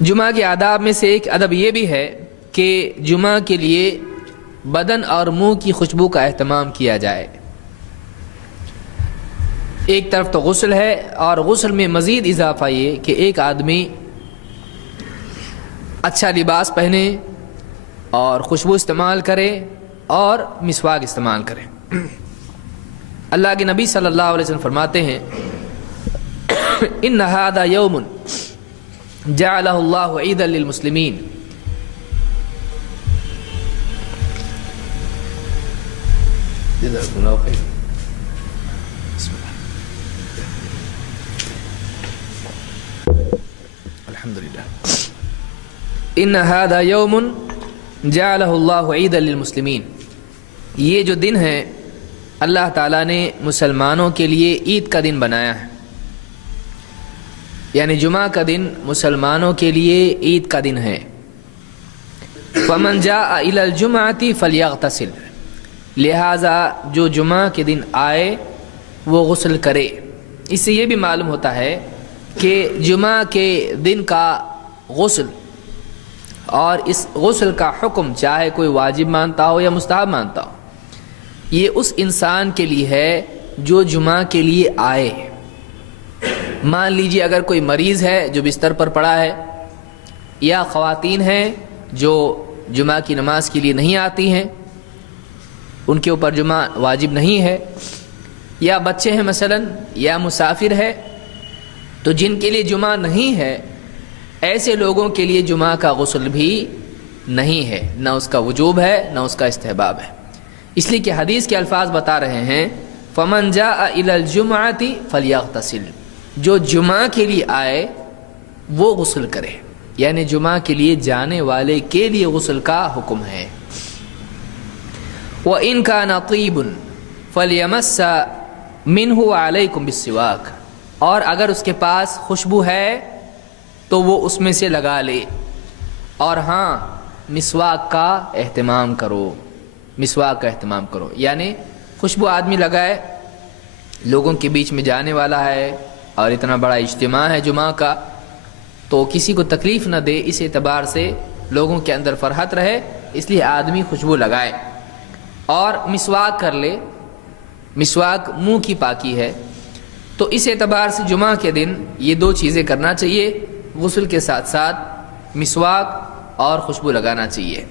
جمعہ کے آداب میں سے ایک ادب یہ بھی ہے کہ جمعہ کے لیے بدن اور منہ کی خوشبو کا اہتمام کیا جائے۔ ایک طرف تو غسل ہے، اور غسل میں مزید اضافہ یہ کہ ایک آدمی اچھا لباس پہنے اور خوشبو استعمال کرے اور مسواک استعمال کرے۔ اللہ کے نبی صلی اللہ علیہ وسلم فرماتے ہیں ان ھذا یوم جعلہ اللہ عیدا للمسلمین۔ جزاکم اللہ خیر۔ الحمدللہ۔ ان ھذا یوم جعلہ اللہ عیدا للمسلمین، یہ جو دن ہے اللہ تعالیٰ نے مسلمانوں کے لیے عید کا دن بنایا ہے، یعنی جمعہ کا دن مسلمانوں کے لیے عید کا دن ہے۔ فمن جاء الی الجمعۃ فلیغتسل، لہذا جو جمعہ کے دن آئے وہ غسل کرے۔ اس سے یہ بھی معلوم ہوتا ہے کہ جمعہ کے دن کا غسل اور اس غسل کا حکم چاہے کوئی واجب مانتا ہو یا مستحب مانتا ہو، یہ اس انسان کے لیے ہے جو جمعہ کے لیے آئے۔ مان لیجیے اگر کوئی مریض ہے جو بستر پر پڑا ہے، یا خواتین ہیں جو جمعہ کی نماز کے لیے نہیں آتی ہیں، ان کے اوپر جمعہ واجب نہیں ہے، یا بچے ہیں مثلا، یا مسافر ہے، تو جن کے لیے جمعہ نہیں ہے ایسے لوگوں کے لیے جمعہ کا غسل بھی نہیں ہے، نہ اس کا وجوب ہے نہ اس کا استحباب ہے۔ اس لیے کہ حدیث کے الفاظ بتا رہے ہیں فمن جاء الی الجمعۃ فلیغتسل، جو جمعہ کے لیے آئے وہ غسل کرے، یعنی جمعہ کے لیے جانے والے کے لیے غسل کا حکم ہے۔ وَإِن كَانَ طِيبٌ فَلْيَمَسَّ مِنْهُ عَلَيْكُمْ بِالسِّوَاكِ، اور اگر اس کے پاس خوشبو ہے تو وہ اس میں سے لگا لے، اور ہاں مسواک کا اہتمام کرو، مسواک کا اہتمام کرو، یعنی خوشبو آدمی لگائے، لوگوں کے بیچ میں جانے والا ہے اور اتنا بڑا اجتماع ہے جمعہ کا، تو کسی کو تکلیف نہ دے، اس اعتبار سے لوگوں کے اندر فرحت رہے، اس لیے آدمی خوشبو لگائے اور مسواک کر لے۔ مسواک منہ کی پاکی ہے، تو اس اعتبار سے جمعہ کے دن یہ دو چیزیں کرنا چاہیے، غسل کے ساتھ ساتھ مسواک اور خوشبو لگانا چاہیے۔